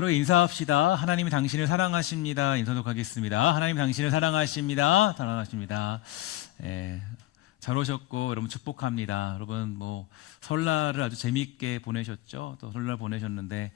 서로 인사합시다. 하나님이 당신을 사랑하십니다. 인사도 하겠습니다. 하나님 당신을 사랑하십니다. 사랑하십니다. 예, 잘 오셨고 여러분 축복합니다. 여러분 뭐 설날을 아주 재미있게 보내셨죠? 또 설날 보내셨는데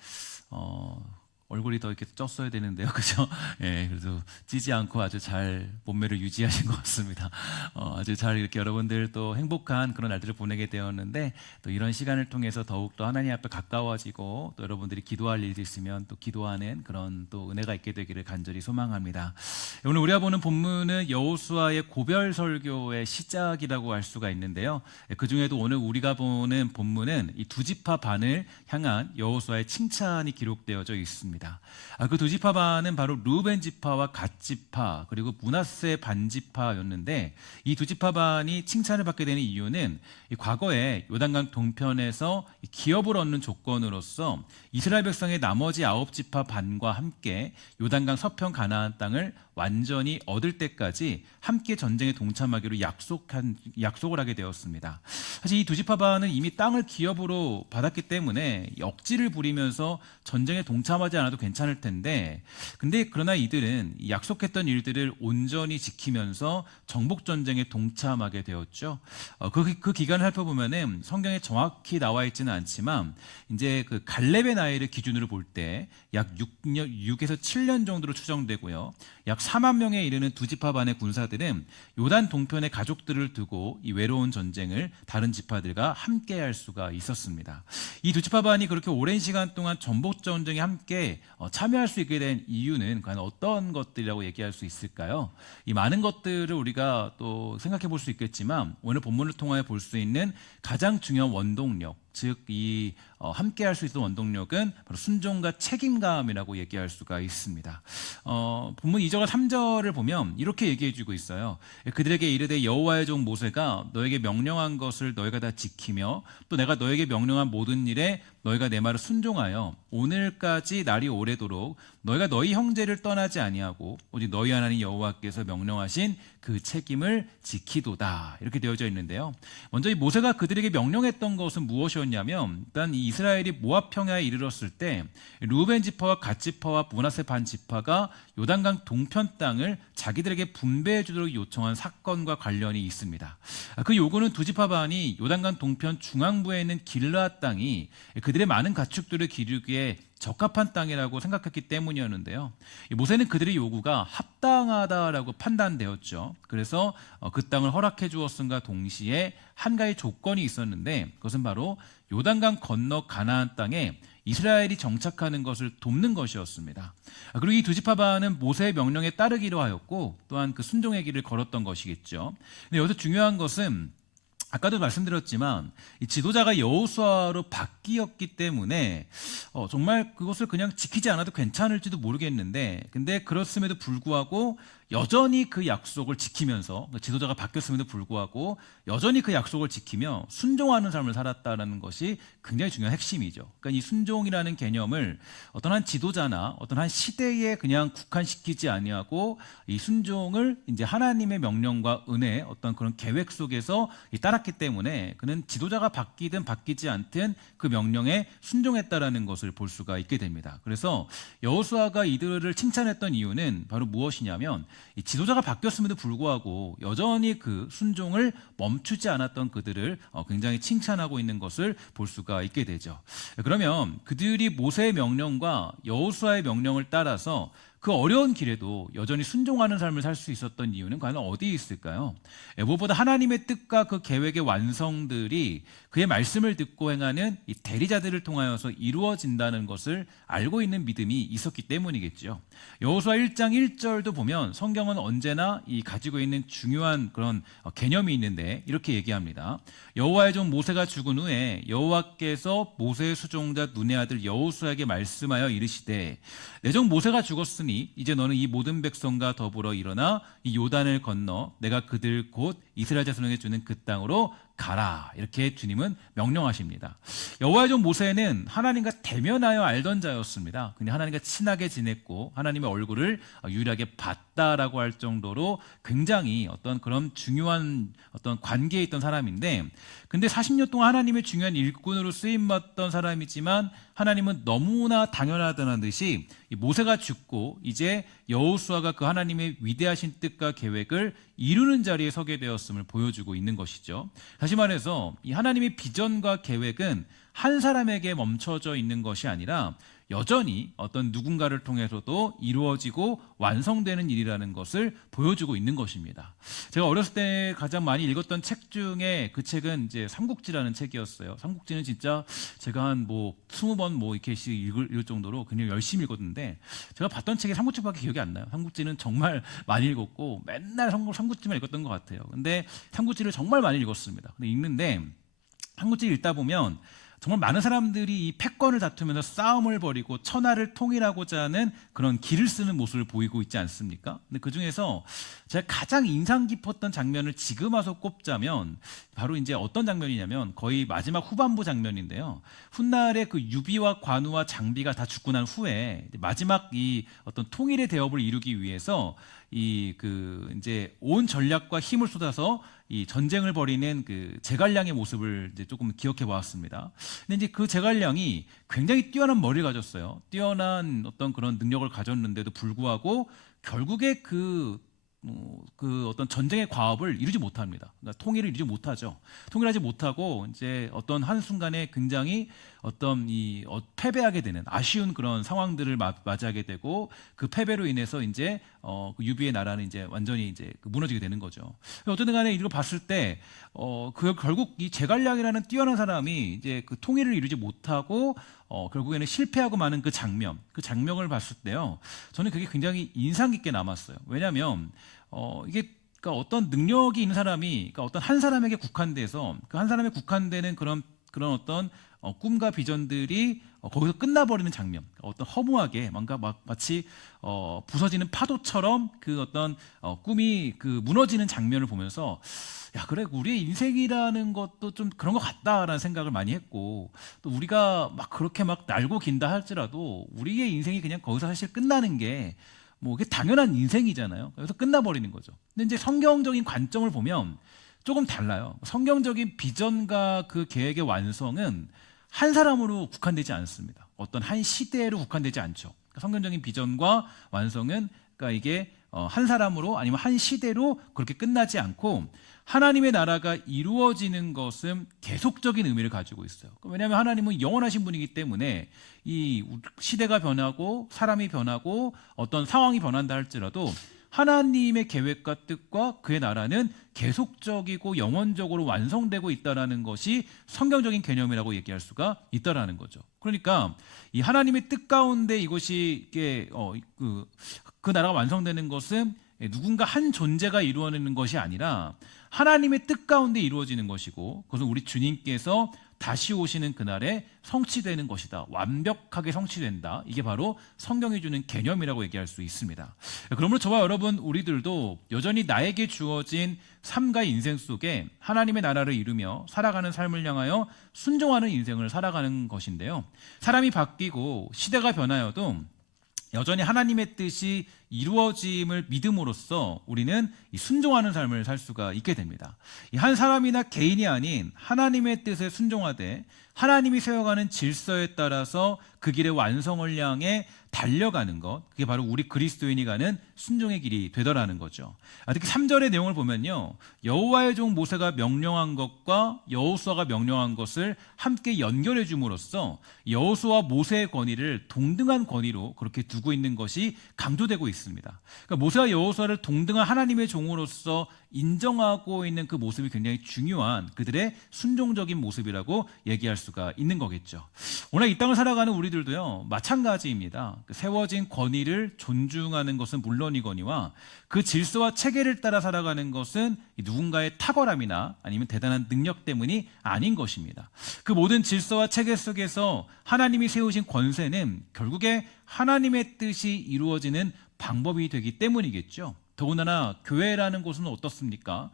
얼굴이 더 이렇게 쪘어야 되는데요, 그죠? 예, 그래도 찌지 않고 아주 잘 몸매를 유지하신 것 같습니다. 아주 잘 이렇게 여러분들 또 행복한 그런 날들을 보내게 되었는데, 또 이런 시간을 통해서 더욱더 하나님 앞에 가까워지고, 또 여러분들이 기도할 일이 있으면 또 기도하는 그런 또 은혜가 있게 되기를 간절히 소망합니다. 오늘 우리가 보는 본문은 여호수아의 고별 설교의 시작이라고 할 수가 있는데요. 그 중에도 오늘 우리가 보는 본문은 이 두 지파 반을 향한 여호수아의 칭찬이 기록되어져 있습니다. 그 두 지파 반은 바로 르우벤 지파와 갓 지파 그리고 므낫세 반 지파였는데, 이 두 지파 반이 칭찬을 받게 되는 이유는 이 과거에 요단강 동편에서 기업을 얻는 조건으로서 이스라엘 백성의 나머지 9지파 반과 함께 요단강 서편 가나안 땅을 완전히 얻을 때까지 함께 전쟁에 동참하기로 약속을 하게 되었습니다. 사실 이 두 지파 반은 이미 땅을 기업으로 받았기 때문에 억지를 부리면서 전쟁에 동참하지 않아도 괜찮을 텐데, 그러나 이들은 약속했던 일들을 온전히 지키면서 정복 전쟁에 동참하게 되었죠. 그 기간을 살펴보면은 성경에 정확히 나와 있지는 않지만, 이제 그 갈렙의 나이를 기준으로 볼 때 약 6에서 7년 정도로 추정되고요. 약 4만 명에 이르는 두 지파 반의 군사들은 요단 동편의 가족들을 두고 이 외로운 전쟁을 다른 지파들과 함께 할 수가 있었습니다. 이 두 지파 반이 그렇게 오랜 시간 동안 전복 전쟁에 함께 참여할 수 있게 된 이유는 과연 어떤 것들이라고 얘기할 수 있을까요? 이 많은 것들을 우리가 또 생각해 볼 수 있겠지만, 오늘 본문을 통하여 볼 수 있는 가장 중요한 원동력, 즉 함께 할 수 있는 원동력은 바로 순종과 책임감이라고 얘기할 수가 있습니다. 본문 2절과 3절을 보면 이렇게 얘기해 주고 있어요. 그들에게 이르되 여호와의 종 모세가 너에게 명령한 것을 너희가 다 지키며, 또 내가 너에게 명령한 모든 일에 너희가 내 말을 순종하여 오늘까지 날이 오래도록 너희가 너희 형제를 떠나지 아니하고 오직 너희 하나님 여호와께서 명령하신 그 책임을 지키도다, 이렇게 되어져 있는데요. 먼저 이 모세가 그들에게 명령했던 것은 무엇이었냐면, 일단 이 이스라엘이 모압 평야에 이르렀을 때 르우벤 지파와 갓 지파와 므낫세 반 지파가 요단강 동편 땅을 자기들에게 분배해 주도록 요청한 사건과 관련이 있습니다. 그 요구는 두 지파 반이 요단강 동편 중앙부에 있는 길르앗 땅이 그들의 많은 가축들을 기르기에 적합한 땅이라고 생각했기 때문이었는데요. 모세는 그들의 요구가 합당하다라고 판단되었죠. 그래서 그 땅을 허락해 주었음과 동시에 한 가지 조건이 있었는데, 그것은 바로 요단강 건너 가나안 땅에 이스라엘이 정착하는 것을 돕는 것이었습니다. 그리고 이 두 지파 반은 모세의 명령에 따르기로 하였고, 또한 그 순종의 길을 걸었던 것이겠죠. 근데 여기서 중요한 것은, 아까도 말씀드렸지만 이 지도자가 여호수아로 바뀌었기 때문에 정말 그것을 그냥 지키지 않아도 괜찮을지도 모르겠는데, 근데 그렇음에도 불구하고 여전히 그 약속을 지키면서, 지도자가 바뀌었음에도 불구하고 여전히 그 약속을 지키며 순종하는 삶을 살았다는 것이 굉장히 중요한 핵심이죠. 그러니까 이 순종이라는 개념을 어떤 한 지도자나 어떤 한 시대에 그냥 국한시키지 아니하고, 이 순종을 이제 하나님의 명령과 은혜, 어떤 그런 계획 속에서 따랐기 때문에 그는 지도자가 바뀌든 바뀌지 않든 그 명령에 순종했다라는 것을 볼 수가 있게 됩니다. 그래서 여호수아가 이들을 칭찬했던 이유는 바로 무엇이냐면, 이 지도자가 바뀌었음에도 불구하고 여전히 그 순종을 멈추지 않았던 그들을 굉장히 칭찬하고 있는 것을 볼 수가 있게 되죠. 그러면 그들이 모세의 명령과 여호수아의 명령을 따라서 그 어려운 길에도 여전히 순종하는 삶을 살 수 있었던 이유는 과연 어디에 있을까요? 무엇보다 하나님의 뜻과 그 계획의 완성들이 그의 말씀을 듣고 행하는 이 대리자들을 통하여서 이루어진다는 것을 알고 있는 믿음이 있었기 때문이겠죠. 여호수아 1장 1절도 보면 성경은 언제나 이 가지고 있는 중요한 그런 개념이 있는데, 이렇게 얘기합니다. 여호와의 종 모세가 죽은 후에 여호와께서 모세의 수종자 눈의 아들 여호수아에게 말씀하여 이르시되, 내 종 모세가 죽었으니 이제 너는 이 모든 백성과 더불어 일어나 이 요단을 건너 내가 그들 곧 이스라엘 자손에게 주는 그 땅으로 가라, 이렇게 주님은 명령하십니다. 여호와의 종 모세는 하나님과 대면하여 알던 자였습니다. 그냥 하나님과 친하게 지냈고 하나님의 얼굴을 유일하게 봤다라고 할 정도로 굉장히 어떤 그런 중요한 어떤 관계에 있던 사람인데, 근데 40년 동안 하나님의 중요한 일꾼으로 쓰임받던 사람이지만 하나님은 너무나 당연하다는 듯이 모세가 죽고 이제 여호수아가 그 하나님의 위대하신 뜻과 계획을 이루는 자리에 서게 되었음을 보여주고 있는 것이죠. 다시 말해서 이 하나님의 비전과 계획은 한 사람에게 멈춰져 있는 것이 아니라 여전히 어떤 누군가를 통해서도 이루어지고 완성되는 일이라는 것을 보여주고 있는 것입니다. 제가 어렸을 때 가장 많이 읽었던 책 중에 그 책은 이제 삼국지라는 책이었어요. 삼국지는 진짜 제가 한 20번 이렇게씩 읽을 정도로 그냥 열심히 읽었는데 제가 봤던 책이 삼국지밖에 기억이 안 나요. 삼국지는 정말 많이 읽었고 맨날 삼국지만 읽었던 것 같아요. 근데 삼국지를 정말 많이 읽었습니다. 근데 읽는데 삼국지를 읽다 보면 정말 많은 사람들이 이 패권을 다투면서 싸움을 벌이고 천하를 통일하고자 하는 그런 길을 쓰는 모습을 보이고 있지 않습니까? 근데 그 중에서 제가 가장 인상 깊었던 장면을 지금 와서 꼽자면 바로 이제 어떤 장면이냐면 거의 마지막 후반부 장면인데요. 훗날에 그 유비와 관우와 장비가 다 죽고 난 후에 마지막 이 어떤 통일의 대업을 이루기 위해서 이제 온 전략과 힘을 쏟아서 이 전쟁을 벌이는 그 제갈량의 모습을 이제 조금 기억해 보았습니다. 근데 이제 그 제갈량이 굉장히 뛰어난 머리를 가졌어요. 뛰어난 어떤 그런 능력을 가졌는데도 불구하고 결국에 그 어떤 전쟁의 과업을 이루지 못합니다. 그러니까 통일을 이루지 못하죠. 통일하지 못하고 이제 어떤 한순간에 굉장히 어떤 패배하게 되는 아쉬운 그런 상황들을 맞이하게 되고 그 패배로 인해서 이제 그 유비의 나라는 이제 완전히 이제 무너지게 되는 거죠. 어쨌든 간에 이걸 봤을 때 그 결국 이 제갈량이라는 뛰어난 사람이 이제 그 통일을 이루지 못하고 결국에는 실패하고 마는 그 장면을 봤을 때요. 저는 그게 굉장히 인상 깊게 남았어요. 왜냐하면 이게 그러니까 어떤 능력이 있는 사람이 그러니까 어떤 한 사람에게 국한돼서 그 한 사람에 국한되는 그런 어떤 꿈과 비전들이 거기서 끝나버리는 장면, 어떤 허무하게 뭔가 마치 부서지는 파도처럼 그 어떤 꿈이 그 무너지는 장면을 보면서 야 그래 우리의 인생이라는 것도 좀 그런 것 같다라는 생각을 많이 했고 또 우리가 막 그렇게 막 날고 긴다 할지라도 우리의 인생이 그냥 거기서 사실 끝나는 게 그게 당연한 인생이잖아요. 그래서 끝나버리는 거죠. 근데 이제 성경적인 관점을 보면 조금 달라요. 성경적인 비전과 그 계획의 완성은 한 사람으로 국한되지 않습니다. 어떤 한 시대로 국한되지 않죠. 그러니까 성경적인 비전과 완성은 그러니까 이게 한 사람으로 아니면 한 시대로 그렇게 끝나지 않고 하나님의 나라가 이루어지는 것은 계속적인 의미를 가지고 있어요. 왜냐하면 하나님은 영원하신 분이기 때문에 이 시대가 변하고 사람이 변하고 어떤 상황이 변한다 할지라도 하나님의 계획과 뜻과 그의 나라는 계속적이고 영원적으로 완성되고 있다는 것이 성경적인 개념이라고 얘기할 수가 있다는 거죠. 그러니까 이 하나님의 뜻 가운데 이것이 그 나라가 완성되는 것은 누군가 한 존재가 이루어내는 것이 아니라 하나님의 뜻 가운데 이루어지는 것이고 그것은 우리 주님께서 다시 오시는 그날에 성취되는 것이다. 완벽하게 성취된다. 이게 바로 성경이 주는 개념이라고 얘기할 수 있습니다. 그러므로 저와 여러분 우리들도 여전히 나에게 주어진 삶과 인생 속에 하나님의 나라를 이루며 살아가는 삶을 향하여 순종하는 인생을 살아가는 것인데요. 사람이 바뀌고 시대가 변하여도 여전히 하나님의 뜻이 이루어짐을 믿음으로써 우리는 이 순종하는 삶을 살 수가 있게 됩니다. 이 한 사람이나 개인이 아닌 하나님의 뜻에 순종하되 하나님이 세워가는 질서에 따라서 그 길의 완성을 향해 달려가는 것, 그게 바로 우리 그리스도인이 가는 순종의 길이 되더라는 거죠. 특히 3절의 내용을 보면요, 여호와의 종 모세가 명령한 것과 여호수아가 명령한 것을 함께 연결해 줌으로써 여호수아와 모세의 권위를 동등한 권위로 그렇게 두고 있는 것이 강조되고 있습니다. 그러니까 모세와 여호수아를 동등한 하나님의 종으로서 인정하고 있는 그 모습이 굉장히 중요한 그들의 순종적인 모습이라고 얘기할 수가 있는 거겠죠. 오늘 이 땅을 살아가는 우리들도요 마찬가지입니다. 세워진 권위를 존중하는 것은 물론이거니와 그 질서와 체계를 따라 살아가는 것은 누군가의 탁월함이나 아니면 대단한 능력 때문이 아닌 것입니다. 그 모든 질서와 체계 속에서 하나님이 세우신 권세는 결국에 하나님의 뜻이 이루어지는 방법이 되기 때문이겠죠. 더군다나 교회라는 곳은 어떻습니까?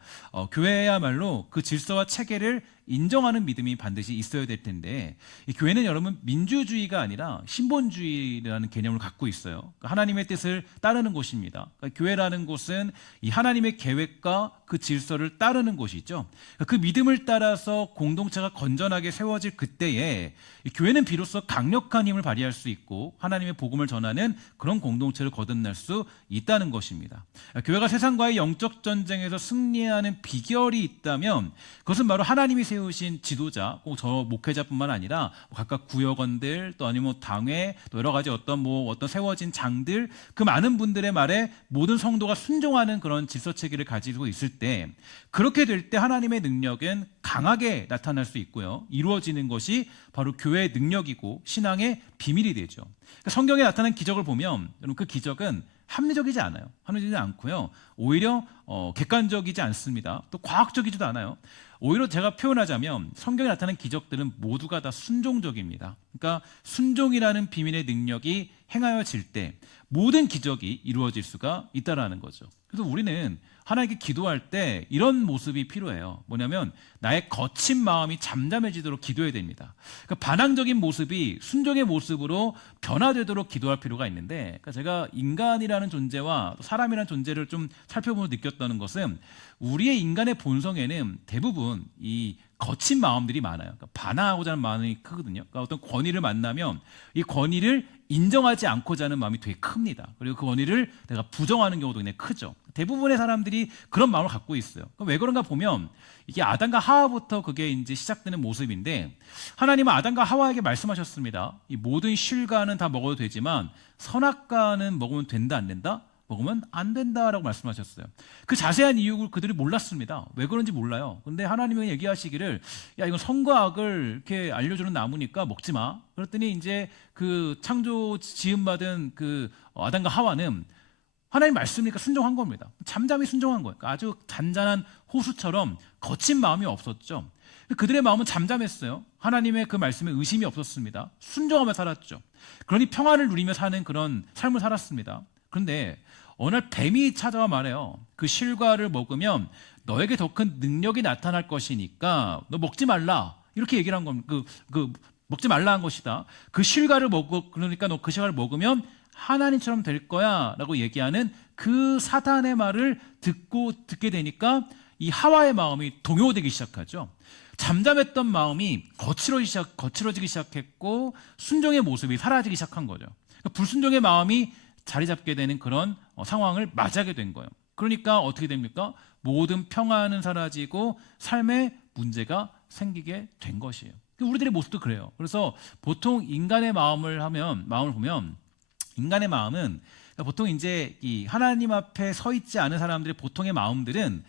교회야말로 그 질서와 체계를 인정하는 믿음이 반드시 있어야 될 텐데, 이 교회는 여러분 민주주의가 아니라 신본주의라는 개념을 갖고 있어요. 그러니까 하나님의 뜻을 따르는 곳입니다. 그러니까 교회라는 곳은 이 하나님의 계획과 그 질서를 따르는 곳이죠. 그러니까 그 믿음을 따라서 공동체가 건전하게 세워질 그때에 이 교회는 비로소 강력한 힘을 발휘할 수 있고 하나님의 복음을 전하는 그런 공동체를 거듭날 수 있다는 것입니다. 교회가 세상과의 영적 전쟁에서 승리하는 비결이 있다면 그것은 바로 하나님이 세우신 지도자, 꼭 저 목회자뿐만 아니라 각각 구역원들, 또 아니면 당회, 또 여러 가지 어떤 세워진 장들, 그 많은 분들의 말에 모든 성도가 순종하는 그런 질서 체계를 가지고 있을 때, 그렇게 될 때 하나님의 능력은 강하게 나타날 수 있고요, 이루어지는 것이 바로 교회의 능력이고 신앙의 비밀이 되죠. 그러니까 성경에 나타난 기적을 보면 여러분 그 기적은 합리적이지 않아요. 합리적이지 않고요, 오히려 객관적이지 않습니다. 또 과학적이지도 않아요. 오히려 제가 표현하자면 성경에 나타난 기적들은 모두가 다 순종적입니다. 그러니까 순종이라는 비밀의 능력이 행하여질 때 모든 기적이 이루어질 수가 있다라는 거죠. 그래서 우리는 하나님께 기도할 때 이런 모습이 필요해요. 뭐냐면 나의 거친 마음이 잠잠해지도록 기도해야 됩니다. 그러니까 반항적인 모습이 순종의 모습으로 변화되도록 기도할 필요가 있는데, 그러니까 제가 인간이라는 존재와 사람이라는 존재를 좀 살펴보며 느꼈다는 것은 우리의 인간의 본성에는 대부분 이 거친 마음들이 많아요. 그러니까 반항하고자 하는 마음이 크거든요. 그러니까 어떤 권위를 만나면 이 권위를 인정하지 않고자 하는 마음이 되게 큽니다. 그리고 그 권위를 내가 부정하는 경우도 굉장히 크죠. 대부분의 사람들이 그런 마음을 갖고 있어요. 왜 그런가 보면 이게 아담과 하와부터 그게 이제 시작되는 모습인데, 하나님은 아담과 하와에게 말씀하셨습니다. 이 모든 실과는 다 먹어도 되지만 선악과는 먹으면 된다 안 된다? 먹으면 안 된다라고 말씀하셨어요. 그 자세한 이유를 그들이 몰랐습니다. 왜 그런지 몰라요. 근데 하나님은 얘기하시기를, 야, 이건 선과 악을 이렇게 알려주는 나무니까 먹지 마. 그랬더니 이제 그 창조 지음받은 그 아담과 하와는 하나님 말씀이니까 순종한 겁니다. 잠잠히 순종한 거예요. 그러니까 아주 잔잔한 호수처럼 거친 마음이 없었죠. 그들의 마음은 잠잠했어요. 하나님의 그 말씀에 의심이 없었습니다. 순종하며 살았죠. 그러니 평안을 누리며 사는 그런 삶을 살았습니다. 그런데 어느 날 뱀이 찾아와 말해요. 그 실과를 먹으면 너에게 더 큰 능력이 나타날 것이니까 너 먹지 말라. 이렇게 얘기를 한 겁니다. 먹지 말라 한 것이다. 그 실과를 먹고, 그러니까 너 그 실과를 먹으면 하나님처럼 될 거야 라고 얘기하는 그 사단의 말을 듣게 되니까 이 하와의 마음이 동요되기 시작하죠. 잠잠했던 마음이 거칠어지기 시작했고 순종의 모습이 사라지기 시작한 거죠. 그러니까 불순종의 마음이 자리 잡게 되는 그런 상황을 맞이하게 된 거예요. 그러니까 어떻게 됩니까? 모든 평안은 사라지고 삶에 문제가 생기게 된 것이에요. 우리들의 모습도 그래요. 그래서 보통 인간의 마음을 보면 인간의 마음은, 그러니까 보통 이제 이 하나님 앞에 서 있지 않은 사람들의 보통의 마음들은,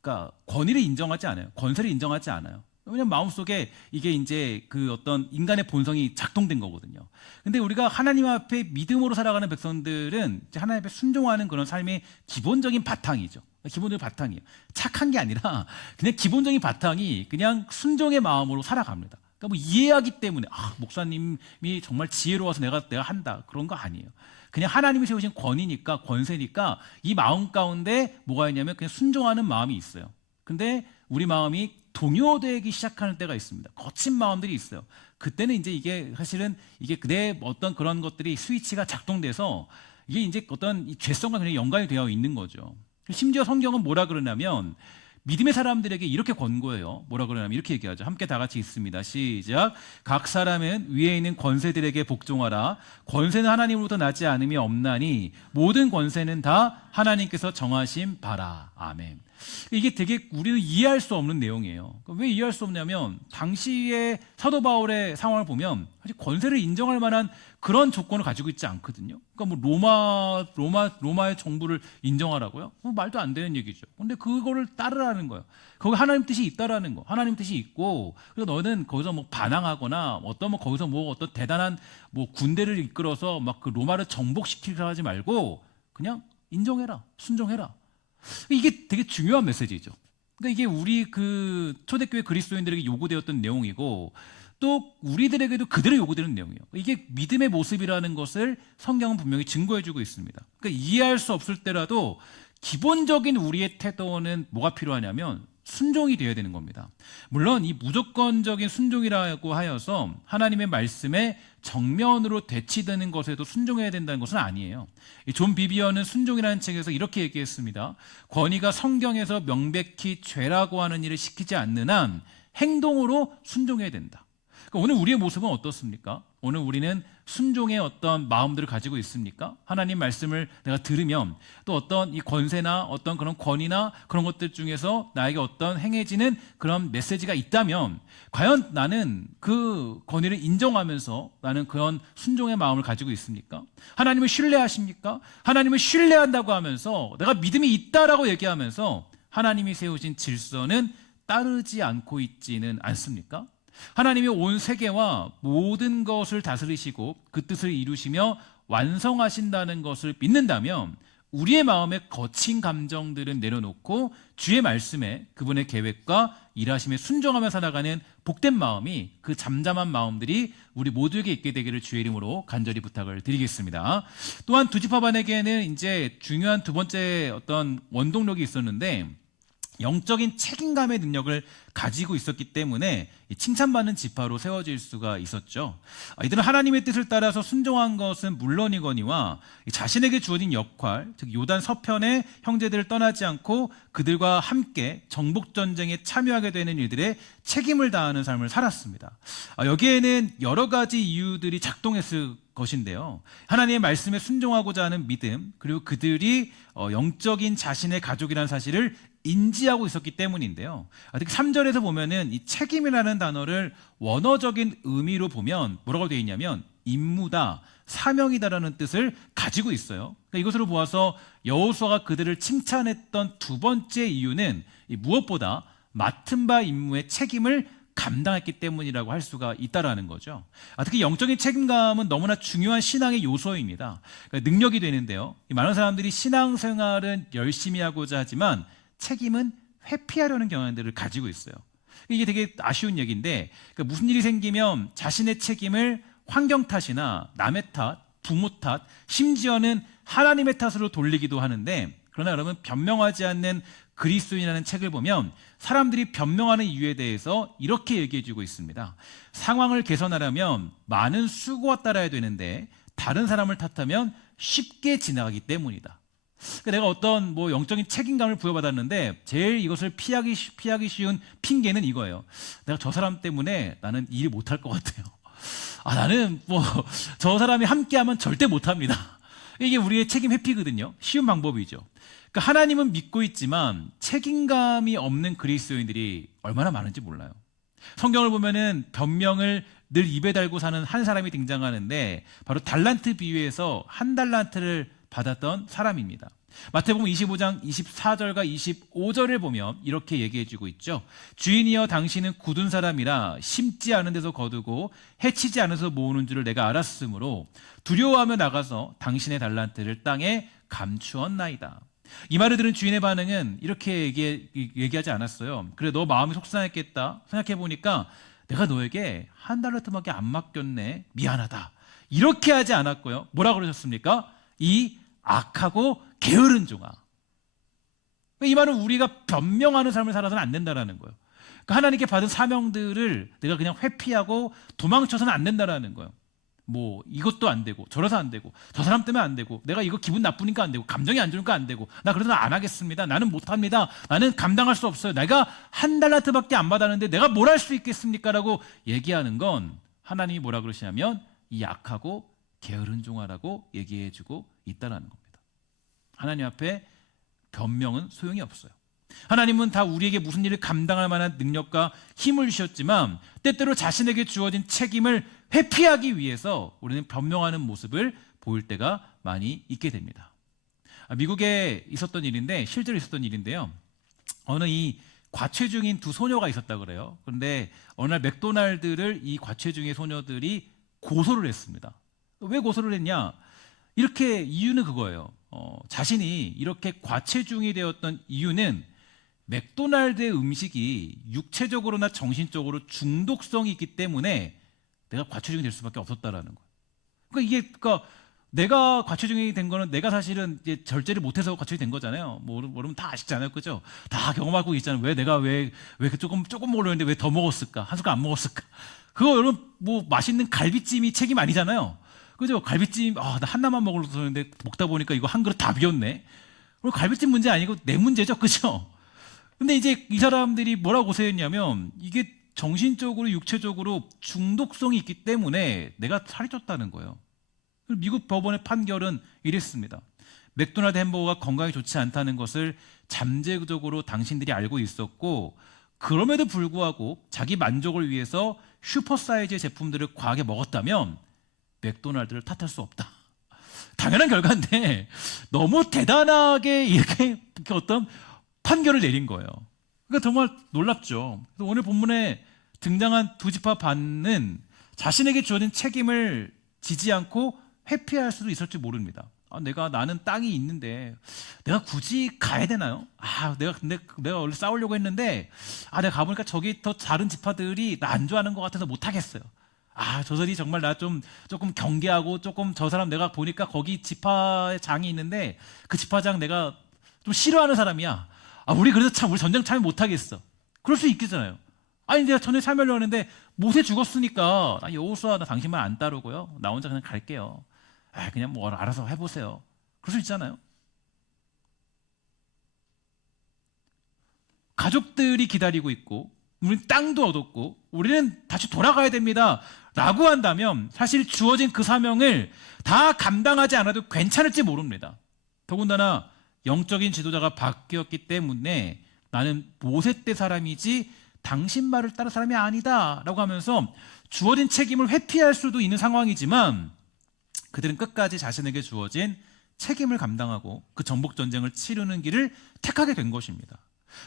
그러니까 권위를 인정하지 않아요. 권세를 인정하지 않아요. 왜냐하면 마음속에 이게 이제 그 어떤 인간의 본성이 작동된 거거든요. 근데 우리가 하나님 앞에 믿음으로 살아가는 백성들은 이제 하나님 앞에 순종하는 그런 삶의 기본적인 바탕이죠. 기본적인 바탕이에요. 착한 게 아니라 그냥 기본적인 바탕이 그냥 순종의 마음으로 살아갑니다. 그러니까 뭐 이해하기 때문에 목사님이 정말 지혜로워서 내가 한다, 그런 거 아니에요. 그냥 하나님이 세우신 권위니까, 권세니까 이 마음 가운데 뭐가 있냐면 그냥 순종하는 마음이 있어요. 근데 우리 마음이 동요되기 시작하는 때가 있습니다. 거친 마음들이 있어요. 그때는 이제 이게 사실은 이게 내 어떤 그런 것들이 스위치가 작동돼서 이게 이제 어떤 이 죄성과 그냥 연관이 되어 있는 거죠. 심지어 성경은 뭐라 그러냐면 믿음의 사람들에게 이렇게 권고해요. 뭐라 그러냐면 이렇게 얘기하죠. 함께 다 같이 읽습니다. 시작. 각 사람은 위에 있는 권세들에게 복종하라. 권세는 하나님으로부터 나지 않음이 없나니 모든 권세는 다 하나님께서 정하신 바라. 아멘. 이게 되게 우리는 이해할 수 없는 내용이에요. 왜 이해할 수 없냐면 당시의 사도 바울의 상황을 보면 사실 권세를 인정할 만한 그런 조건을 가지고 있지 않거든요. 그러니까 뭐 로마의 정부를 인정하라고요? 말도 안 되는 얘기죠. 근데 그거를 따르라는 거예요. 거기 하나님 뜻이 있다라는 거. 하나님 뜻이 있고, 그래서 너는 거기서 뭐 반항하거나 거기서 어떤 대단한 뭐 군대를 이끌어서 막 그 로마를 정복시키려 하지 말고 그냥 인정해라, 순종해라. 이게 되게 중요한 메시지죠. 그러니까 이게 우리 그 초대교회 그리스도인들에게 요구되었던 내용이고, 또 우리들에게도 그대로 요구되는 내용이에요. 이게 믿음의 모습이라는 것을 성경은 분명히 증거해주고 있습니다. 그러니까 이해할 수 없을 때라도 기본적인 우리의 태도는 뭐가 필요하냐면 순종이 되어야 되는 겁니다. 물론 이 무조건적인 순종이라고 하여서 하나님의 말씀에 정면으로 대치되는 것에도 순종해야 된다는 것은 아니에요. 이 존 비비어는 순종이라는 책에서 이렇게 얘기했습니다. 권위가 성경에서 명백히 죄라고 하는 일을 시키지 않는 한 행동으로 순종해야 된다. 그러니까 오늘 우리의 모습은 어떻습니까? 오늘 우리는 순종의 어떤 마음들을 가지고 있습니까? 하나님 말씀을 내가 들으면 또 어떤 이 권세나 어떤 그런 권위나 그런 것들 중에서 나에게 어떤 행해지는 그런 메시지가 있다면 과연 나는 그 권위를 인정하면서 나는 그런 순종의 마음을 가지고 있습니까? 하나님을 신뢰하십니까? 하나님을 신뢰한다고 하면서 내가 믿음이 있다라고 얘기하면서 하나님이 세우신 질서는 따르지 않고 있지는 않습니까? 하나님이 온 세계와 모든 것을 다스리시고 그 뜻을 이루시며 완성하신다는 것을 믿는다면 우리의 마음의 거친 감정들은 내려놓고 주의 말씀에 그분의 계획과 일하심에 순종하며 살아가는 복된 마음이, 그 잠잠한 마음들이 우리 모두에게 있게 되기를 주의 이름으로 간절히 부탁을 드리겠습니다. 또한 두 지파반에게는 이제 중요한 두 번째 어떤 원동력이 있었는데 영적인 책임감의 능력을 가지고 있었기 때문에 칭찬받는 지파로 세워질 수가 있었죠. 이들은 하나님의 뜻을 따라서 순종한 것은 물론이거니와 자신에게 주어진 역할, 즉 요단 서편의 형제들을 떠나지 않고 그들과 함께 정복전쟁에 참여하게 되는 일들의 책임을 다하는 삶을 살았습니다. 여기에는 여러 가지 이유들이 작동했을 것인데요. 하나님의 말씀에 순종하고자 하는 믿음, 그리고 그들이 영적인 자신의 가족이라는 사실을 인지하고 있었기 때문인데요. 특히 3절에서 보면은 이 책임이라는 단어를 원어적인 의미로 보면 뭐라고 되어 있냐면 임무다, 사명이다라는 뜻을 가지고 있어요. 그러니까 이것으로 보아서 여호수아가 그들을 칭찬했던 두 번째 이유는 무엇보다 맡은 바 임무의 책임을 감당했기 때문이라고 할 수가 있다라는 거죠. 특히 영적인 책임감은 너무나 중요한 신앙의 요소입니다. 그러니까 능력이 되는데요. 많은 사람들이 신앙생활은 열심히 하고자 하지만 책임은 회피하려는 경향들을 가지고 있어요. 이게 되게 아쉬운 얘기인데, 그러니까 무슨 일이 생기면 자신의 책임을 환경 탓이나 남의 탓, 부모 탓, 심지어는 하나님의 탓으로 돌리기도 하는데, 그러나 여러분, 변명하지 않는 그리스도인이라는 책을 보면 사람들이 변명하는 이유에 대해서 이렇게 얘기해주고 있습니다. 상황을 개선하려면 많은 수고가 따라야 되는데 다른 사람을 탓하면 쉽게 지나가기 때문이다. 내가 어떤 영적인 책임감을 부여받았는데 제일 이것을 피하기 쉬운 핑계는 이거예요. 내가 저 사람 때문에 나는 일 못할 것 같아요. 나는 저 사람이 함께하면 절대 못합니다. 이게 우리의 책임 회피거든요. 쉬운 방법이죠. 그러니까 하나님은 믿고 있지만 책임감이 없는 그리스도인들이 얼마나 많은지 몰라요. 성경을 보면은 변명을 늘 입에 달고 사는 한 사람이 등장하는데 바로 달란트 비유에서 한 달란트를 받았던 사람입니다. 마태복음 25장 24절과 25절을 보면 이렇게 얘기해주고 있죠. 주인이여 당신은 굳은 사람이라 심지 않은 데서 거두고 해치지 않아서 모으는 줄을 내가 알았으므로 두려워하며 나가서 당신의 달란트를 땅에 감추었나이다. 이 말을 들은 주인의 반응은 이렇게 얘기하지 않았어요. 그래, 너 마음이 속상했겠다. 생각해보니까 내가 너에게 한 달란트밖에 안 맡겼네. 미안하다. 이렇게 하지 않았고요. 뭐라 그러셨습니까? 이 악하고 게으른 종아. 이 말은 우리가 변명하는 삶을 살아서는 안 된다는 거예요. 그러니까 하나님께 받은 사명들을 내가 그냥 회피하고 도망쳐서는 안 된다는 거예요. 이것도 안 되고 저래서 안 되고 저 사람 때문에 안 되고 내가 이거 기분 나쁘니까 안 되고 감정이 안 좋으니까 안 되고 나 그래서 안 하겠습니다. 나는 못합니다. 나는 감당할 수 없어요. 내가 한 달란트밖에 안 받았는데 내가 뭘 할 수 있겠습니까? 라고 얘기하는 건 하나님이 뭐라 그러시냐면 이 악하고 게으른 종아라고 얘기해주고 있다는 겁니다. 하나님 앞에 변명은 소용이 없어요. 하나님은 다 우리에게 무슨 일을 감당할 만한 능력과 힘을 주셨지만 때때로 자신에게 주어진 책임을 회피하기 위해서 우리는 변명하는 모습을 보일 때가 많이 있게 됩니다. 미국에 있었던 일인데 실제로 있었던 일인데요. 어느 이 과체중인 두 소녀가 있었다 그래요. 그런데 어느 날 맥도날드를 이 과체중의 소녀들이 고소를 했습니다. 왜 고소를 했냐? 이렇게 이유는 그거예요. 자신이 이렇게 과체중이 되었던 이유는 맥도날드의 음식이 육체적으로나 정신적으로 중독성이 있기 때문에 내가 과체중이 될 수밖에 없었다라는 거예요. 그러니까 내가 과체중이 된 거는 내가 사실은 이제 절제를 못해서 과체중이 된 거잖아요. 모르면 다 아시잖아요, 그죠? 다 경험하고 있잖아요. 왜 내가 왜 조금 먹으려는데 왜 더 먹었을까? 한 숟갈 안 먹었을까? 그거 여러분 뭐 맛있는 갈비찜이 책임 아니잖아요, 그죠? 갈비찜 나 하나만 먹으려고 했는데 먹다 보니까 이거 한 그릇 다 비웠네. 그럼 갈비찜 문제 아니고 내 문제죠, 그죠? 근데 이제 이 사람들이 뭐라고 고소했냐면 이게 정신적으로 육체적으로 중독성이 있기 때문에 내가 살이 쪘다는 거예요. 미국 법원의 판결은 이랬습니다. 맥도날드 햄버거가 건강에 좋지 않다는 것을 잠재적으로 당신들이 알고 있었고, 그럼에도 불구하고 자기 만족을 위해서 슈퍼사이즈의 제품들을 과하게 먹었다면 맥도날드를 탓할 수 없다. 당연한 결과인데 너무 대단하게 이렇게 어떤 판결을 내린 거예요. 그러니까 정말 놀랍죠. 그래서 오늘 본문에 등장한 두 지파 반은 자신에게 주어진 책임을 지지 않고 회피할 수도 있을지 모릅니다. 나는 땅이 있는데 내가 굳이 가야 되나요? 내가 원래 싸우려고 했는데 내가 가보니까 저기 더 다른 지파들이 나 안 좋아하는 것 같아서 못 하겠어요. 저들이 정말 나 조금 경계하고 조금 저 사람 내가 보니까 거기 지파의 장이 있는데 그 지파장 내가 좀 싫어하는 사람이야. 우리 그래서 우리 전쟁 참여 못 하겠어. 그럴 수 있겠잖아요. 내가 전쟁 참여하려고 하는데 모세 죽었으니까 여호수아 나 당신 말 안 따르고요. 나 혼자 그냥 갈게요. 그냥 뭐 알아서 해보세요. 그럴 수 있잖아요. 가족들이 기다리고 있고 우리는 땅도 얻었고 우리는 다시 돌아가야 됩니다 라고 한다면 사실 주어진 그 사명을 다 감당하지 않아도 괜찮을지 모릅니다. 더군다나 영적인 지도자가 바뀌었기 때문에 나는 모세 때 사람이지 당신 말을 따를 사람이 아니다 라고 하면서 주어진 책임을 회피할 수도 있는 상황이지만 그들은 끝까지 자신에게 주어진 책임을 감당하고 그 정복전쟁을 치르는 길을 택하게 된 것입니다.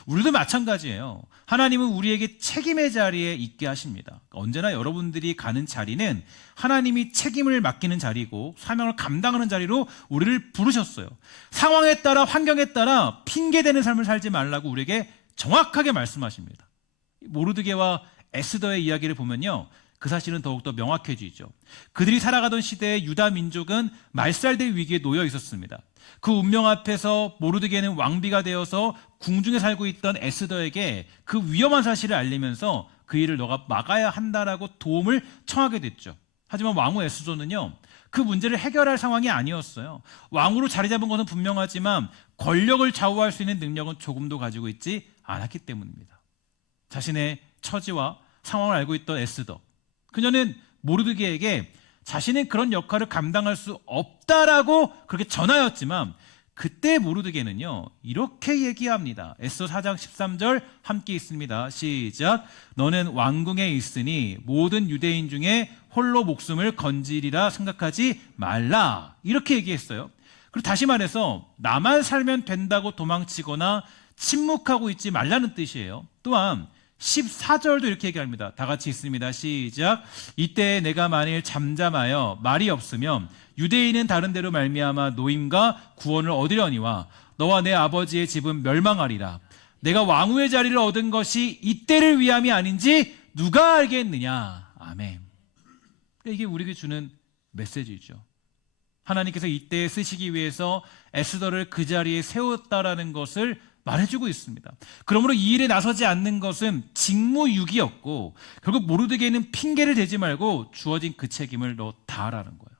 우리도 마찬가지예요. 하나님은 우리에게 책임의 자리에 있게 하십니다. 언제나 여러분들이 가는 자리는 하나님이 책임을 맡기는 자리고 사명을 감당하는 자리로 우리를 부르셨어요. 상황에 따라 환경에 따라 핑계대는 삶을 살지 말라고 우리에게 정확하게 말씀하십니다. 모르드게와 에스더의 이야기를 보면요, 그 사실은 더욱더 명확해지죠. 그들이 살아가던 시대의 유다 민족은 말살될 위기에 놓여 있었습니다. 그 운명 앞에서 모르드게는 왕비가 되어서 궁중에 살고 있던 에스더에게 그 위험한 사실을 알리면서 그 일을 너가 막아야 한다라고 도움을 청하게 됐죠. 하지만 왕후 에스더는요, 그 문제를 해결할 상황이 아니었어요. 왕으로 자리 잡은 것은 분명하지만 권력을 좌우할 수 있는 능력은 조금도 가지고 있지 않았기 때문입니다. 자신의 처지와 상황을 알고 있던 에스더, 그녀는 모르드게에게 자신은 그런 역할을 감당할 수 없다라고 그렇게 전하였지만 그때 모르드게는요 이렇게 얘기합니다. 에스더 4장 13절 함께 있습니다. 시작. 너는 왕궁에 있으니 모든 유대인 중에 홀로 목숨을 건지리라 생각하지 말라. 이렇게 얘기했어요. 그리고 다시 말해서 나만 살면 된다고 도망치거나 침묵하고 있지 말라는 뜻이에요. 또한 14절도 이렇게 얘기합니다. 다 같이 있습니다. 시작. 이때 내가 만일 잠잠하여 말이 없으면 유대인은 다른 데로 말미암아 노임과 구원을 얻으려니와 너와 내 아버지의 집은 멸망하리라. 내가 왕후의 자리를 얻은 것이 이때를 위함이 아닌지 누가 알겠느냐. 아멘. 이게 우리에게 주는 메시지죠. 하나님께서 이때에 쓰시기 위해서 에스더를 그 자리에 세웠다라는 것을 말해주고 있습니다. 그러므로 이 일에 나서지 않는 것은 직무유기였고 결국 모르드게는 핑계를 대지 말고 주어진 그 책임을 너 다하라는 거예요.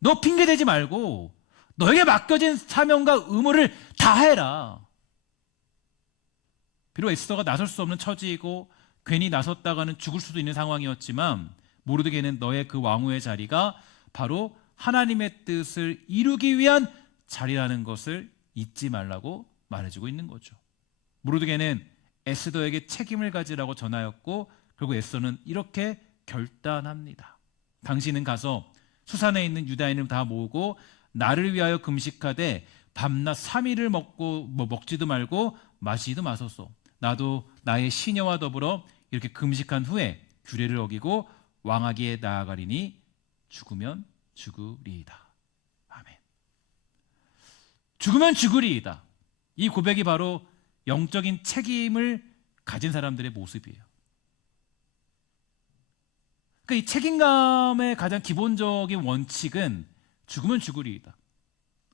너 핑계대지 말고 너에게 맡겨진 사명과 의무를 다해라. 비록 에스더가 나설 수 없는 처지이고 괜히 나섰다가는 죽을 수도 있는 상황이었지만 모르드게는 너의 그 왕후의 자리가 바로 하나님의 뜻을 이루기 위한 자리라는 것을 잊지 말라고 말해주고 있는 거죠. 모르드게는 에스더에게 책임을 가지라고 전하였고 결국 에스더는 이렇게 결단합니다. 당신은 가서 수산에 있는 유다인을 다 모으고 나를 위하여 금식하되 밤낮 3일을 먹지도 말고 마시지도 마소서. 나도 나의 시녀와 더불어 이렇게 금식한 후에 규례를 어기고 왕에게 나아가리니 죽으면 죽으리이다. 아멘. 죽으면 죽으리이다. 이 고백이 바로 영적인 책임을 가진 사람들의 모습이에요. 그러니까 이 책임감의 가장 기본적인 원칙은 죽으면 죽으리이다.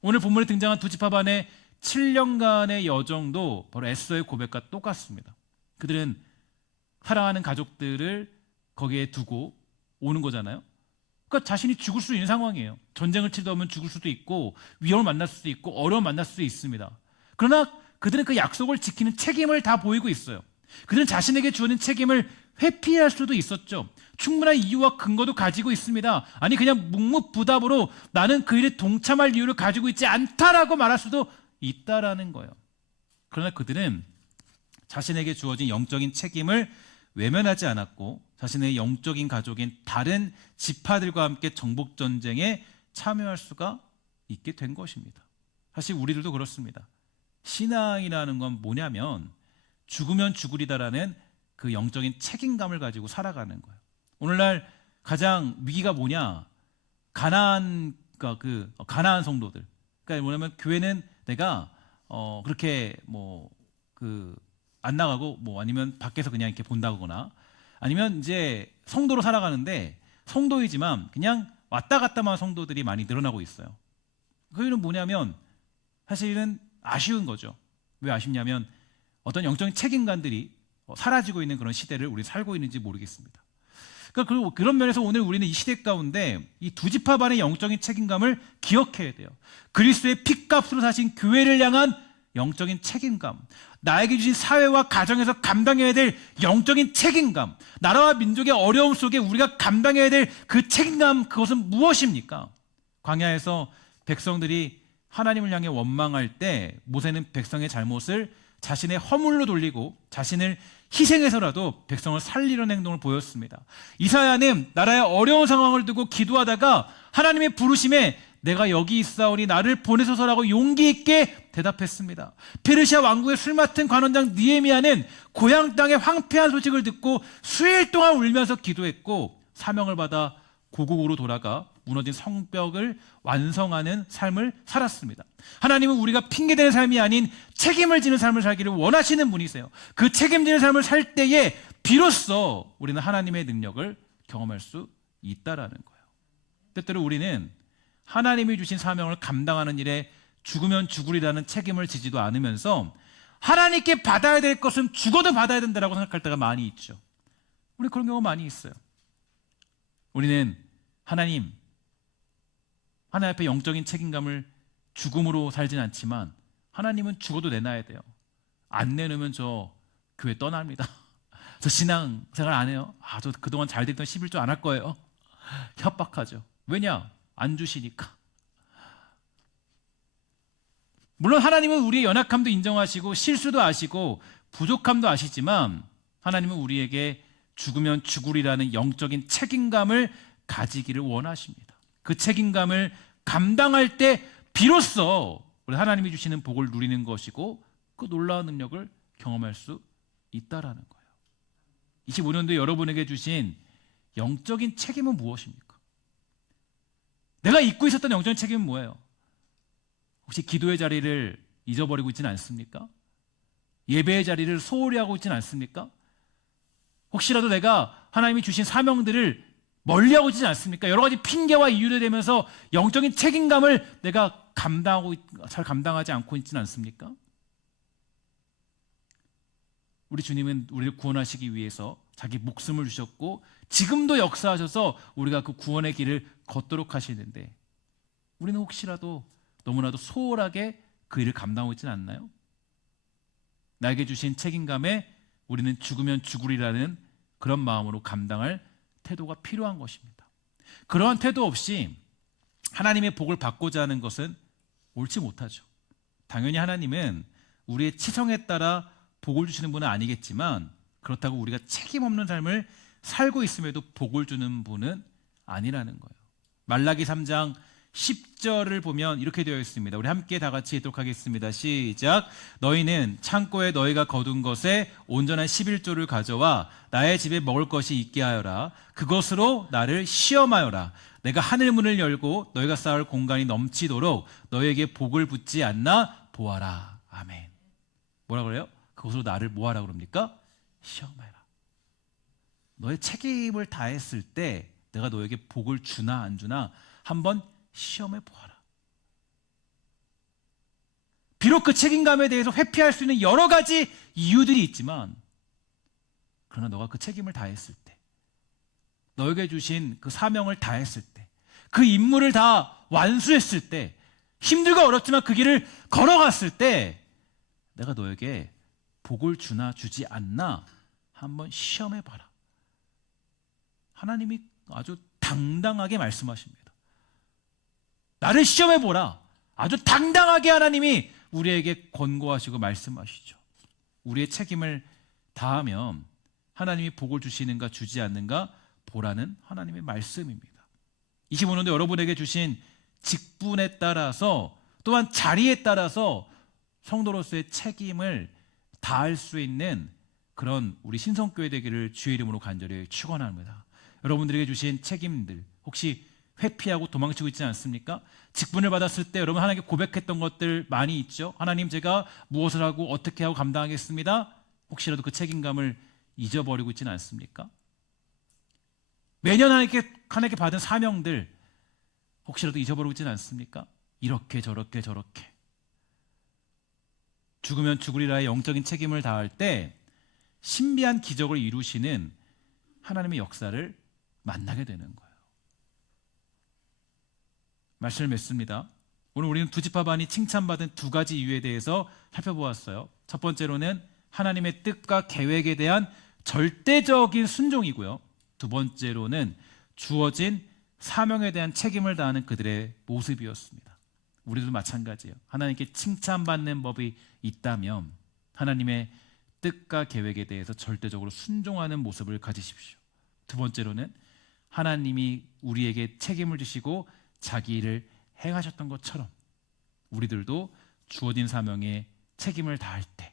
오늘 본문에 등장한 두 지파반의 7년간의 여정도 바로 에스더의 고백과 똑같습니다. 그들은 사랑하는 가족들을 거기에 두고 오는 거잖아요. 그러니까 자신이 죽을 수 있는 상황이에요. 전쟁을 치르다 보면 죽을 수도 있고 위험을 만날 수도 있고 어려움을 만날 수도 있습니다. 그러나 그들은 그 약속을 지키는 책임을 다 보이고 있어요. 그들은 자신에게 주어진 책임을 회피할 수도 있었죠. 충분한 이유와 근거도 가지고 있습니다. 아니 그냥 묵묵부답으로 나는 그 일에 동참할 이유를 가지고 있지 않다라고 말할 수도 있다라는 거예요. 그러나 그들은 자신에게 주어진 영적인 책임을 외면하지 않았고 자신의 영적인 가족인 다른 지파들과 함께 정복전쟁에 참여할 수가 있게 된 것입니다. 사실 우리들도 그렇습니다. 신앙이라는 건 뭐냐면 죽으면 죽으리다라는 그 영적인 책임감을 가지고 살아가는 거예요. 오늘날 가장 위기가 뭐냐? 가난한 성도들. 그러니까 뭐냐면 교회는 내가 그렇게 안 나가고 아니면 밖에서 그냥 이렇게 본다거나 아니면 이제 성도로 살아가는데 성도이지만 그냥 왔다 갔다만 성도들이 많이 늘어나고 있어요. 그 이유는 뭐냐면 사실은 아쉬운 거죠. 왜 아쉽냐면 어떤 영적인 책임감들이 사라지고 있는 그런 시대를 우리 살고 있는지 모르겠습니다. 그러니까 그런 면에서 오늘 우리는 이 시대 가운데 이 두 지파반의 영적인 책임감을 기억해야 돼요. 그리스도의 핏값으로 사신 교회를 향한 영적인 책임감, 나에게 주신 사회와 가정에서 감당해야 될 영적인 책임감, 나라와 민족의 어려움 속에 우리가 감당해야 될 그 책임감, 그것은 무엇입니까? 광야에서 백성들이 하나님을 향해 원망할 때 모세는 백성의 잘못을 자신의 허물로 돌리고 자신을 희생해서라도 백성을 살리려는 행동을 보였습니다. 이사야는 나라의 어려운 상황을 두고 기도하다가 하나님의 부르심에 내가 여기 있사오니 나를 보내소서라고 용기 있게 대답했습니다. 페르시아 왕국의 술 맡은 관원장 느헤미야는 고향 땅의 황폐한 소식을 듣고 수일 동안 울면서 기도했고 사명을 받아 고국으로 돌아가 무너진 성벽을 완성하는 삶을 살았습니다. 하나님은 우리가 핑계대는 삶이 아닌 책임을 지는 삶을 살기를 원하시는 분이세요. 그 책임지는 삶을 살 때에 비로소 우리는 하나님의 능력을 경험할 수 있다라는 거예요. 때때로 우리는 하나님이 주신 사명을 감당하는 일에 죽으면 죽으리라는 책임을 지지도 않으면서 하나님께 받아야 될 것은 죽어도 받아야 된다고 생각할 때가 많이 있죠. 우리 그런 경우가 많이 있어요. 우리는 하나님 앞에 영적인 책임감을 죽음으로 살진 않지만 하나님은 죽어도 내놔야 돼요. 안 내놓으면 저 교회 떠납니다. 저 신앙생활 안 해요. 저 그동안 잘 됐던 11조 안 할 거예요. 협박하죠. 왜냐? 안 주시니까. 물론 하나님은 우리의 연약함도 인정하시고 실수도 아시고 부족함도 아시지만 하나님은 우리에게 죽으면 죽으리라는 영적인 책임감을 가지기를 원하십니다. 그 책임감을 감당할 때 비로소 우리 하나님이 주시는 복을 누리는 것이고 그 놀라운 능력을 경험할 수 있다라는 거예요. 25년도에 여러분에게 주신 영적인 책임은 무엇입니까? 내가 잊고 있었던 영적인 책임은 뭐예요? 혹시 기도의 자리를 잊어버리고 있지는 않습니까? 예배의 자리를 소홀히 하고 있지는 않습니까? 혹시라도 내가 하나님이 주신 사명들을 멀리하고 있지는 않습니까? 여러 가지 핑계와 이유를 대면서 영적인 책임감을 내가 잘 감당하지 않고 있지는 않습니까? 우리 주님은 우리를 구원하시기 위해서 자기 목숨을 주셨고 지금도 역사하셔서 우리가 그 구원의 길을 걷도록 하시는데 우리는 혹시라도 너무나도 소홀하게 그 일을 감당하고 있지는 않나요? 나에게 주신 책임감에 우리는 죽으면 죽으리라는 그런 마음으로 감당할 태도가 필요한 것입니다. 그러한 태도 없이 하나님의 복을 받고자 하는 것은 옳지 못하죠. 당연히 하나님은 우리의 치성에 따라 복을 주시는 분은 아니겠지만 그렇다고 우리가 책임 없는 삶을 살고 있음에도 복을 주는 분은 아니라는 거예요. 말라기 3장 10절을 보면 이렇게 되어 있습니다. 우리 함께 다 같이 읽도록 하겠습니다. 시작. 너희는 창고에 너희가 거둔 것에 온전한 11조를 가져와 나의 집에 먹을 것이 있게 하여라. 그것으로 나를 시험하여라. 내가 하늘 문을 열고 너희가 쌓을 공간이 넘치도록 너희에게 복을 붓지 않나 보아라. 아멘. 뭐라 그래요? 그것으로 나를 뭐하라 그럽니까? 시험하여라. 너의 책임을 다했을 때 내가 너에게 복을 주나 안 주나 한번 시험해 보아라. 비록 그 책임감에 대해서 회피할 수 있는 여러 가지 이유들이 있지만, 그러나 너가 그 책임을 다했을 때, 너에게 주신 그 사명을 다했을 때, 그 임무를 다 완수했을 때, 힘들고 어렵지만 그 길을 걸어갔을 때 내가 너에게 복을 주나 주지 않나 한번 시험해 봐라. 하나님이 아주 당당하게 말씀하십니다. 나를 시험해 보라. 아주 당당하게 하나님이 우리에게 권고하시고 말씀하시죠. 우리의 책임을 다하면 하나님이 복을 주시는가 주지 않는가 보라는 하나님의 말씀입니다. 25년도 여러분에게 주신 직분에 따라서, 또한 자리에 따라서 성도로서의 책임을 다할 수 있는 그런 우리 신성교회 되기를 주의 이름으로 간절히 축원합니다. 여러분들에게 주신 책임들 혹시 회피하고 도망치고 있지 않습니까? 직분을 받았을 때 여러분 하나님께 고백했던 것들 많이 있죠. 하나님, 제가 무엇을 하고 어떻게 하고 감당하겠습니다. 혹시라도 그 책임감을 잊어버리고 있지는 않습니까? 매년 하나님께 받은 사명들 혹시라도 잊어버리고 있지는 않습니까? 이렇게 저렇게 죽으면 죽으리라의 영적인 책임을 다할 때 신비한 기적을 이루시는 하나님의 역사를 만나게 되는 거예요. 말씀을 맺습니다. 오늘 우리는 두 지파반이 칭찬받은 두 가지 이유에 대해서 살펴보았어요. 첫 번째로는 하나님의 뜻과 계획에 대한 절대적인 순종이고요. 두 번째로는 주어진 사명에 대한 책임을 다하는 그들의 모습이었습니다. 우리도 마찬가지예요. 하나님께 칭찬받는 법이 있다면 하나님의 뜻과 계획에 대해서 절대적으로 순종하는 모습을 가지십시오. 두 번째로는 하나님이 우리에게 책임을 주시고 자기 일을 행하셨던 것처럼 우리들도 주어진 사명에 책임을 다할 때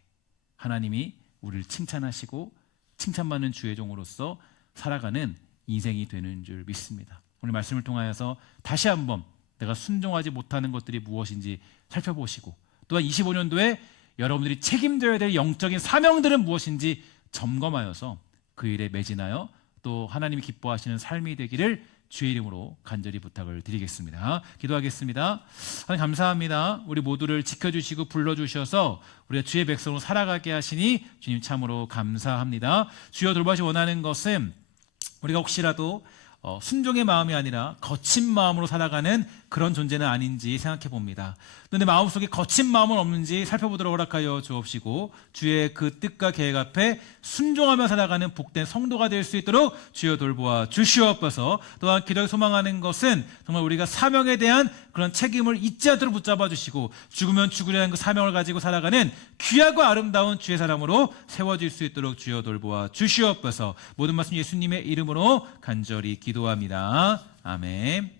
하나님이 우리를 칭찬하시고 칭찬받는 주의 종으로서 살아가는 인생이 되는 줄 믿습니다. 오늘 말씀을 통하여서 다시 한번 내가 순종하지 못하는 것들이 무엇인지 살펴보시고, 또한 25년도에 여러분들이 책임져야 될 영적인 사명들은 무엇인지 점검하여서 그 일에 매진하여 또 하나님이 기뻐하시는 삶이 되기를 주의 이름으로 간절히 부탁을 드리겠습니다. 기도하겠습니다. 하나님 감사합니다. 우리 모두를 지켜주시고 불러주셔서 우리가 주의 백성으로 살아가게 하시니 주님 참으로 감사합니다. 주여, 돌보시 원하는 것은 우리가 혹시라도 순종의 마음이 아니라 거친 마음으로 살아가는 그런 존재는 아닌지 생각해 봅니다. 내 마음속에 거친 마음은 없는지 살펴보도록 허락하여 주옵시고 주의 그 뜻과 계획 앞에 순종하며 살아가는 복된 성도가 될 수 있도록 주여 돌보아 주시옵소서. 또한 기도에 소망하는 것은 정말 우리가 사명에 대한 그런 책임을 잊지 않도록 붙잡아 주시고 죽으면 죽으려는 그 사명을 가지고 살아가는 귀하고 아름다운 주의 사람으로 세워질 수 있도록 주여 돌보아 주시옵소서. 모든 말씀 예수님의 이름으로 간절히 기도합니다. 아멘.